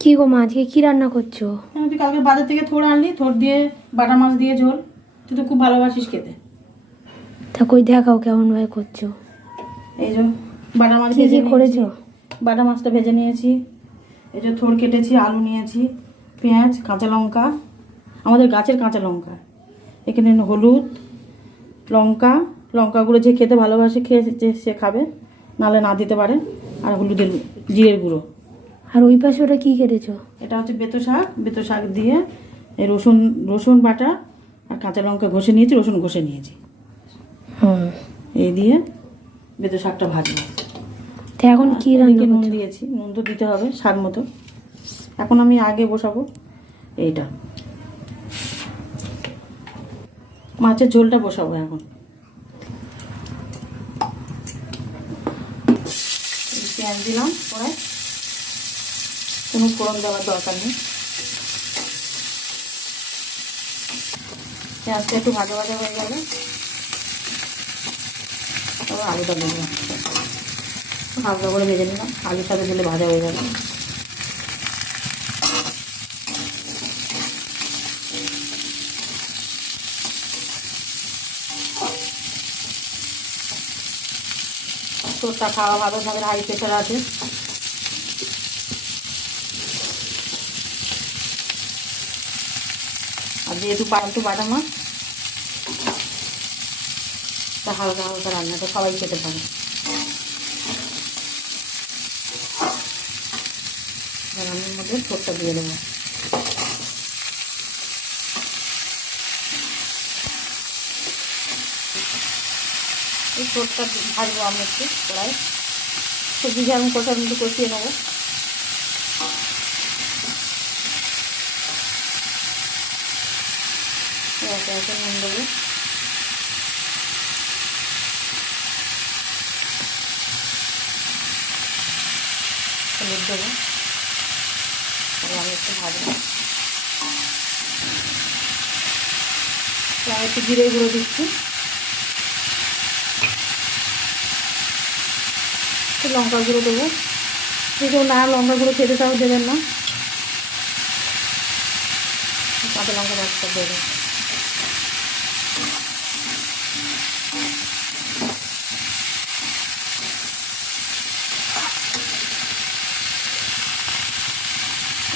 কি গো মা আজকে কি রান্না করছ? তুই কালকে বাজার থেকে থোড় আনলি থোড় দিয়ে বাটা মাছ দিয়ে ঝোল। তুই তো খুব ভালোবাসিস খেতে। তা কই দেখাও কেমন ভাবে করছ। এই যে বাটা মাছ কি করেছ? বাটা মাছটা ভেজে নিয়েছি। এই যে থোড় কেটেছি আলু নিয়েছি পেঁয়াজ কাঁচা লঙ্কা। আমাদের গাছের কাঁচা লঙ্কা। এখানে হলুদ লঙ্কা। লঙ্কাগুলো যে খেতে ভালোবাসে খেয়ে যে সে খাবে। নালে না দিতে পারে। আর হলুদের জিরের গুঁড়ো। আর ওই পাশে ওটা কি কেটেছো? এটা হচ্ছে বেতো শাক। বেতো শাক দিয়ে এই রসুন রসুন বাটা আর কাঁচা লঙ্কা ঘষে নিয়েছি রসুন ঘষে নিয়েছি। হুম। এই দিয়ে বেতো শাকটা ভাজবো। তা এখন কি রান্না নুন দিয়েছি। নুন তো দিতে হবে শাক মতো। এখন আমি আগে বসাবো এইটা। মাছের ঝোলটা বসাবো এখন। পেঁয়াজ দিলাম কড়াই কোনো ফোড়ন দেওয়ার দরকার নেই। পেঁয়াজটা একটু ভাজা ভাজা হয়ে গেলে তারপর আলুটা দেবো। হালকা করে ভেজে নিলাম। আলুর সাথে দিলে ভাজা হয়ে যাবে। তোরটা খাওয়া ভালো তাদের হাই প্রেশার আছে। যেহেতু পাল্টু বাটা মাছ তা হালকা হালকা রান্নাটা সবাই খেতে পারে। রান্নার মধ্যে ছোটটা দিয়ে দেবো। এই ছোটটা ভাজবো আমি একটু কড়াই সবজি যে আমি কষার মধ্যে কষিয়ে নেব। একে নুন দেবো। হলুদ দেবো। আমি একটু ভাজবো। আর একটু জিরে গুঁড়ো দিচ্ছি। একটু লঙ্কা গুঁড়ো দেবো। যে কেউ না লঙ্কা গুঁড়ো খেতে চাও, দেবেন না। কাঁচা লঙ্কা বাচ্চা দেবে।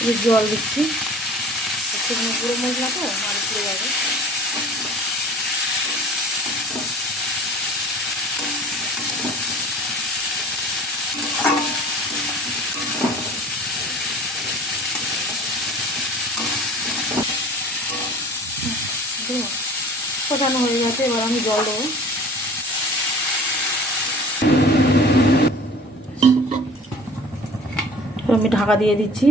এই জল দিচ্ছি শুকনো গুঁড়ো মশলা তো মাছ পুড়ে যাবে হুম, কষানো হয়ে গেছে, এবার আমি জল দেবো। আমি ঢাকা দিয়ে দিচ্ছি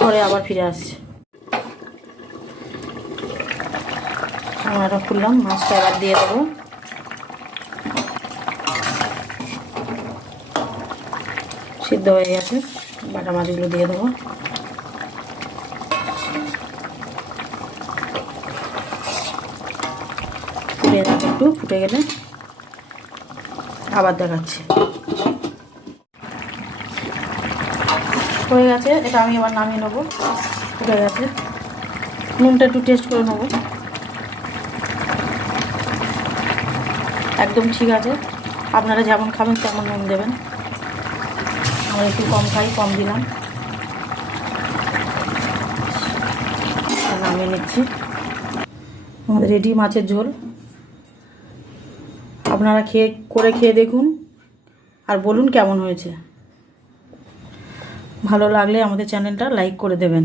পরে আবার ফিরে আসছি। ঢাকনাটা খুললাম, মাছটা এবার দিয়ে দেবো। সিদ্ধ হয়ে গেছে, বাটা মাছগুলো দিয়ে দেবো। যাবে একটু, ফুটে গেলে আবার দেখাচ্ছি। হয়ে গেছে, এটা আমি এবার নামিয়ে নেব। ফুটে গেছে। নুনটা একটু টেস্ট করে নেব। একদম ঠিক আছে। আপনারা যেমন খাবেন তেমন নুন দেবেন। আমরা একটু কম খাই, কম দিলাম। নামিয়ে নিচ্ছি। আমাদের রেডি মাছের ঝোল। আপনারা খেয়ে, করে খেয়ে দেখুন। আর বলুন কেমন হয়েছে। ভালো লাগলে আমাদের চ্যানেলটা লাইক করে দেবেন।